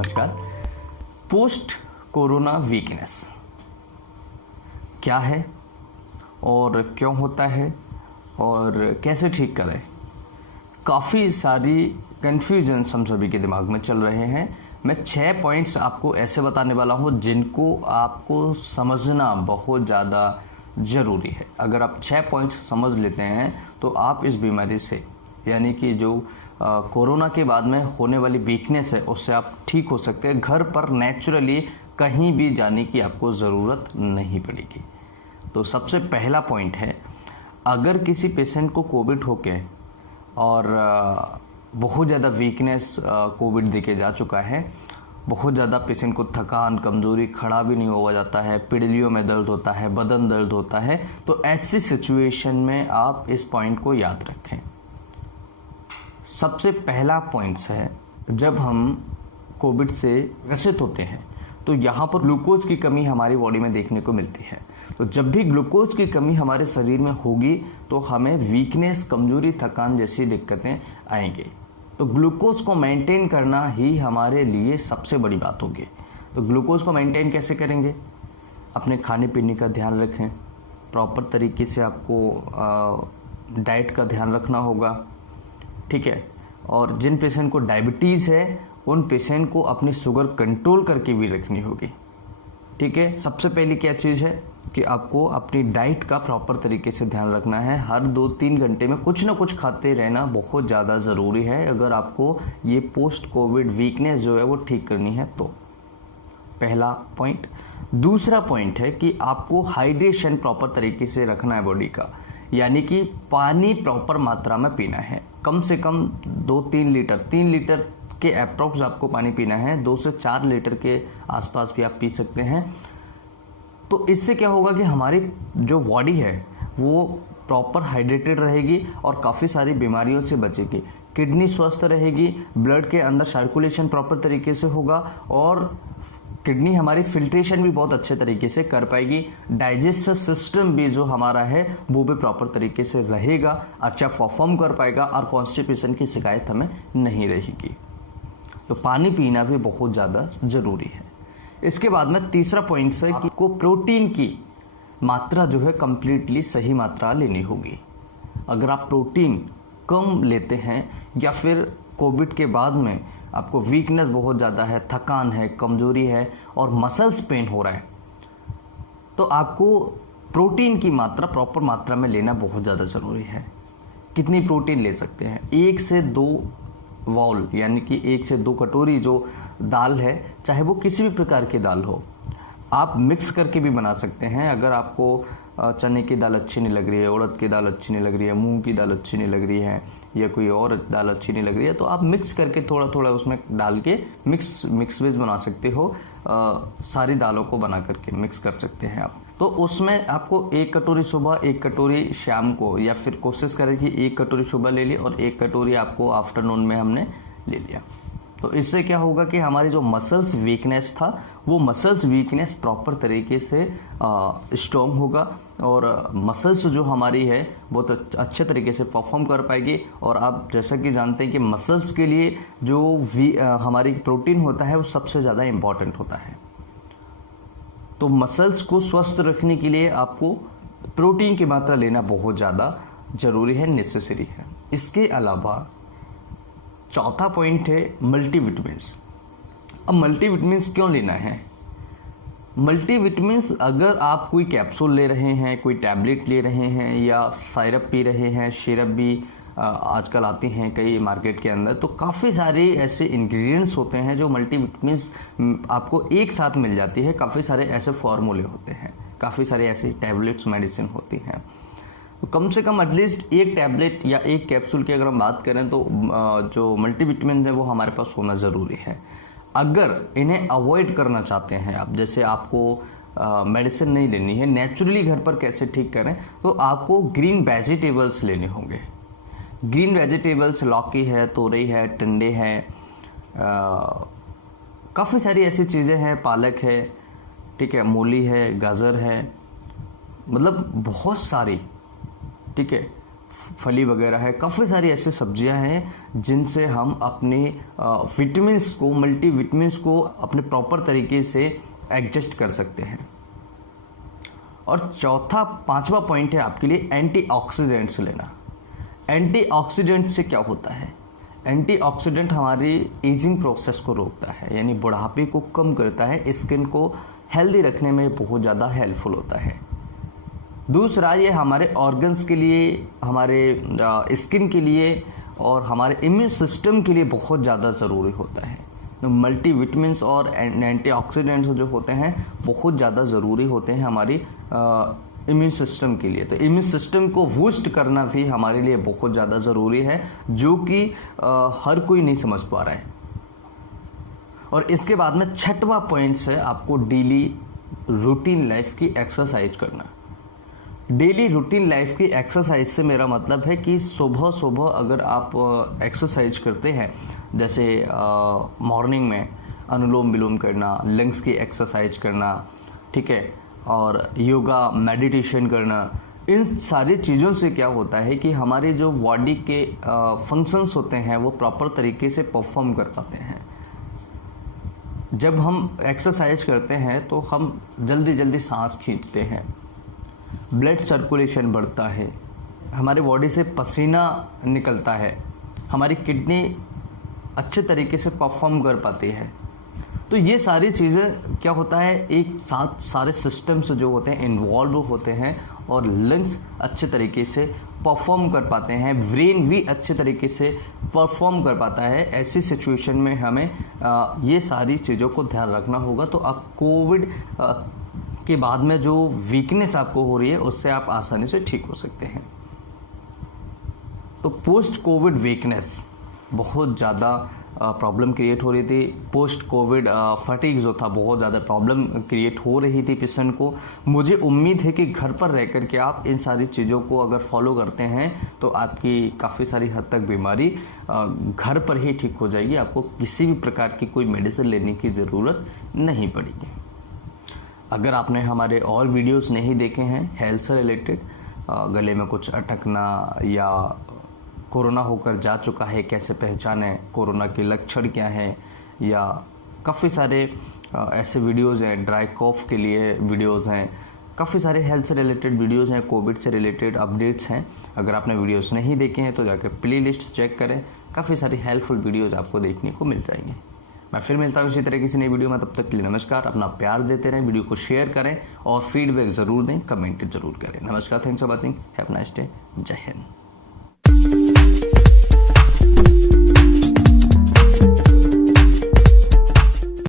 नमस्कार। Post corona weakness क्या है और क्यों होता है और कैसे ठीक करें, काफ़ी सारी कन्फ्यूजन्स हम सभी के दिमाग में चल रहे हैं। मैं 6 पॉइंट्स आपको ऐसे बताने वाला हूं जिनको आपको समझना बहुत ज़्यादा ज़रूरी है। अगर आप 6 पॉइंट्स समझ लेते हैं तो आप इस बीमारी से, यानी कि जो कोरोना के बाद में होने वाली वीकनेस है, उससे आप ठीक हो सकते हैं। घर पर नेचुरली कहीं भी जाने की आपको ज़रूरत नहीं पड़ेगी। तो सबसे पहला पॉइंट है, अगर किसी पेशेंट को कोविड होके और बहुत ज़्यादा वीकनेस कोविड देके जा चुका है, बहुत ज़्यादा पेशेंट को थकान, कमज़ोरी, खड़ा भी नहीं हुआ जाता है, पिड़लियों में दर्द होता है, बदन दर्द होता है, तो ऐसी सिचुएशन में आप इस पॉइंट को याद रखें। सबसे पहला पॉइंट्स है, जब हम कोविड से ग्रसित होते हैं तो यहाँ पर ग्लूकोज की कमी हमारी बॉडी में देखने को मिलती है। तो जब भी ग्लूकोज की कमी हमारे शरीर में होगी तो हमें वीकनेस, कमजोरी, थकान जैसी दिक्कतें आएंगी। तो ग्लूकोज को मेंटेन करना ही हमारे लिए सबसे बड़ी बात होगी। तो ग्लूकोज को मेंटेन कैसे करेंगे? अपने खाने पीने का ध्यान रखें, प्रॉपर तरीके से आपको डाइट का ध्यान रखना होगा, ठीक है। और जिन पेशेंट को डायबिटीज़ है उन पेशेंट को अपनी शुगर कंट्रोल करके भी रखनी होगी, ठीक है। सबसे पहली क्या चीज़ है कि आपको अपनी डाइट का प्रॉपर तरीके से ध्यान रखना है। हर 2-3 घंटे में कुछ ना कुछ खाते रहना बहुत ज़्यादा ज़रूरी है, अगर आपको ये पोस्ट कोविड वीकनेस जो है वो ठीक करनी है तो। पहला पॉइंट। दूसरा पॉइंट है कि आपको हाइड्रेशन प्रॉपर तरीके से रखना है बॉडी का, यानी कि पानी प्रॉपर मात्रा में पीना है। कम से कम 2-3 लीटर, 3 लीटर के अप्रॉक्स आपको पानी पीना है। 2 से 4 लीटर के आसपास भी आप पी सकते हैं। तो इससे क्या होगा कि हमारी जो बॉडी है वो प्रॉपर हाइड्रेटेड रहेगी और काफ़ी सारी बीमारियों से बचेगी। किडनी स्वस्थ रहेगी, ब्लड के अंदर सर्कुलेशन प्रॉपर तरीके से होगा और किडनी हमारी फिल्ट्रेशन भी बहुत अच्छे तरीके से कर पाएगी। डाइजेस्टिव सिस्टम भी जो हमारा है वो भी प्रॉपर तरीके से रहेगा, अच्छा परफॉर्म कर पाएगा और कॉन्स्टिपेशन की शिकायत हमें नहीं रहेगी। तो पानी पीना भी बहुत ज़्यादा ज़रूरी है। इसके बाद में तीसरा पॉइंट है कि आपको प्रोटीन की मात्रा जो है कंप्लीटली सही मात्रा लेनी होगी। अगर आप प्रोटीन कम लेते हैं या फिर कोविड के बाद में आपको वीकनेस बहुत ज़्यादा है, थकान है, कमजोरी है और मसल्स पेन हो रहा है, तो आपको प्रोटीन की मात्रा प्रॉपर मात्रा में लेना बहुत ज़्यादा ज़रूरी है। कितनी प्रोटीन ले सकते हैं? 1 से 2 बाउल, यानी कि 1 से 2 कटोरी जो दाल है, चाहे वो किसी भी प्रकार की दाल हो, आप मिक्स करके भी बना सकते हैं। अगर आपको चने की दाल अच्छी नहीं लग रही है, उड़द की दाल अच्छी नहीं लग रही है, मूंग की दाल अच्छी नहीं लग रही है या कोई और दाल अच्छी नहीं लग रही है, तो आप मिक्स करके थोड़ा थोड़ा उसमें डाल के मिक्स वेज बना सकते हो। सारी दालों को बना करके मिक्स कर सकते हैं आप। तो उसमें आपको 1 कटोरी सुबह, 1 कटोरी शाम को, या फिर कोशिश करें कि 1 कटोरी सुबह ले ली और 1 कटोरी आपको आफ्टरनून में हमने ले लिया। तो इससे क्या होगा कि हमारी जो मसल्स वीकनेस था वो मसल्स वीकनेस प्रॉपर तरीके से स्ट्रॉन्ग होगा और मसल्स जो हमारी है बहुत अच्छे तरीके से परफॉर्म कर पाएगी। और आप जैसा कि जानते हैं कि मसल्स के लिए जो हमारी प्रोटीन होता है वो सबसे ज़्यादा इम्पॉर्टेंट होता है। तो मसल्स को स्वस्थ रखने के लिए आपको प्रोटीन की मात्रा लेना बहुत ज़्यादा ज़रूरी है, नेसेसरी है। इसके अलावा चौथा पॉइंट है मल्टीविटामिन्स। अब मल्टीविटामिन्स क्यों लेना है? मल्टीविटामिन्स अगर आप कोई कैप्सूल ले रहे हैं, कोई टैबलेट ले रहे हैं या सिरप पी रहे हैं, सिरप भी आजकल आती हैं कई मार्केट के अंदर, तो काफ़ी सारे ऐसे इंग्रेडिएंट्स होते हैं जो मल्टीविटामिन्स आपको एक साथ मिल जाती है। काफ़ी सारे ऐसे फार्मूले होते हैं, काफ़ी सारे ऐसे टैबलेट्स, मेडिसिन होती हैं। तो कम से कम एटलीस्ट 1 टैबलेट या 1 कैप्सूल की अगर हम बात करें तो जो मल्टीविटामिन है वो हमारे पास होना ज़रूरी है। अगर इन्हें अवॉइड करना चाहते हैं आप, जैसे आपको मेडिसिन नहीं लेनी है, नेचुरली घर पर कैसे ठीक करें, तो आपको ग्रीन वेजिटेबल्स लेने होंगे। ग्रीन वेजिटेबल्स लौकी है, तोरई है, टिंडे है, काफ़ी सारी ऐसी चीज़ें हैं, पालक है, ठीक है, मूली है, गाजर है, मतलब बहुत सारी, ठीक है, फली वगैरह है, काफ़ी सारी ऐसी सब्जियां हैं जिनसे हम अपने विटामिन्स को, मल्टी विटामिन्स को अपने प्रॉपर तरीके से एडजस्ट कर सकते हैं। और पांचवा पॉइंट है आपके लिए एंटीऑक्सीडेंट्स लेना। एंटीऑक्सीडेंट से क्या होता है? एंटीऑक्सीडेंट हमारी एजिंग प्रोसेस को रोकता है, यानी बुढ़ापे को कम करता है, स्किन को हेल्दी रखने में बहुत ज़्यादा हेल्पफुल होता है। दूसरा, ये हमारे ऑर्गन्स के लिए, हमारे स्किन के लिए और हमारे इम्यून सिस्टम के लिए बहुत ज़्यादा ज़रूरी होता है। तो मल्टी विटामिन्स और एंटीऑक्सीडेंट्स जो होते हैं बहुत ज़्यादा ज़रूरी होते हैं हमारी इम्यून सिस्टम के लिए। तो इम्यून सिस्टम को बूस्ट करना भी हमारे लिए बहुत ज़्यादा ज़रूरी है, जो कि हर कोई नहीं समझ पा रहा है। और इसके बाद में छठवा पॉइंट है आपको डेली रूटीन लाइफ की एक्सरसाइज करना। डेली रूटीन लाइफ की एक्सरसाइज से मेरा मतलब है कि सुबह सुबह अगर आप एक्सरसाइज करते हैं, जैसे मॉर्निंग में अनुलोम विलोम करना, लंग्स की एक्सरसाइज करना, ठीक है, और योगा, मेडिटेशन करना, इन सारी चीज़ों से क्या होता है कि हमारे जो बॉडी के फंक्शंस होते हैं वो प्रॉपर तरीके से परफॉर्म कर पाते हैं। जब हम एक्सरसाइज करते हैं तो हम जल्दी जल्दी सांस खींचते हैं, ब्लड सर्कुलेशन बढ़ता है, हमारे बॉडी से पसीना निकलता है, हमारी किडनी अच्छे तरीके से परफॉर्म कर पाती है। तो ये सारी चीज़ें क्या होता है, एक साथ सारे सिस्टम्स जो होते हैं इन्वॉल्व होते हैं और लंग्स अच्छे तरीके से परफॉर्म कर पाते हैं, ब्रेन भी अच्छे तरीके से परफॉर्म कर पाता है। ऐसी सिचुएशन में हमें ये सारी चीज़ों को ध्यान रखना होगा। तो आप कोविड के बाद में जो वीकनेस आपको हो रही है उससे आप आसानी से ठीक हो सकते हैं। तो पोस्ट कोविड वीकनेस बहुत ज़्यादा प्रॉब्लम क्रिएट हो रही थी। पोस्ट कोविड फटीग जो था बहुत ज़्यादा प्रॉब्लम क्रिएट हो रही थी पेशेंट को। मुझे उम्मीद है कि घर पर रह कर के आप इन सारी चीज़ों को अगर फॉलो करते हैं तो आपकी काफ़ी सारी हद तक बीमारी घर पर ही ठीक हो जाएगी, आपको किसी भी प्रकार की कोई मेडिसिन लेने की ज़रूरत नहीं पड़ेगी। अगर आपने हमारे और वीडियोस नहीं देखे हैं हेल्थ से रिलेटेड, गले में कुछ अटकना या कोरोना होकर जा चुका है कैसे पहचानें, कोरोना के लक्षण क्या हैं, या काफ़ी सारे ऐसे वीडियोस हैं, ड्राई कॉफ के लिए वीडियोस हैं, काफ़ी सारे हेल्थ से रिलेटेड वीडियोस हैं, कोविड से रिलेटेड अपडेट्स हैं। अगर आपने वीडियोस नहीं देखे हैं तो जाकर प्लेलिस्ट चेक करें, काफ़ी सारी हेल्पफुल वीडियोस आपको देखने को मिल जाएंगे। मैं फिर मिलता हूँ इसी तरह किसी नई वीडियो में, तब तक के लिए नमस्कार। अपना प्यार देते रहें, वीडियो को शेयर करें और फीडबैक ज़रूर दें, कमेंट ज़रूर करें। नमस्कार, thanks for watching, have a nice day, जय हिंद।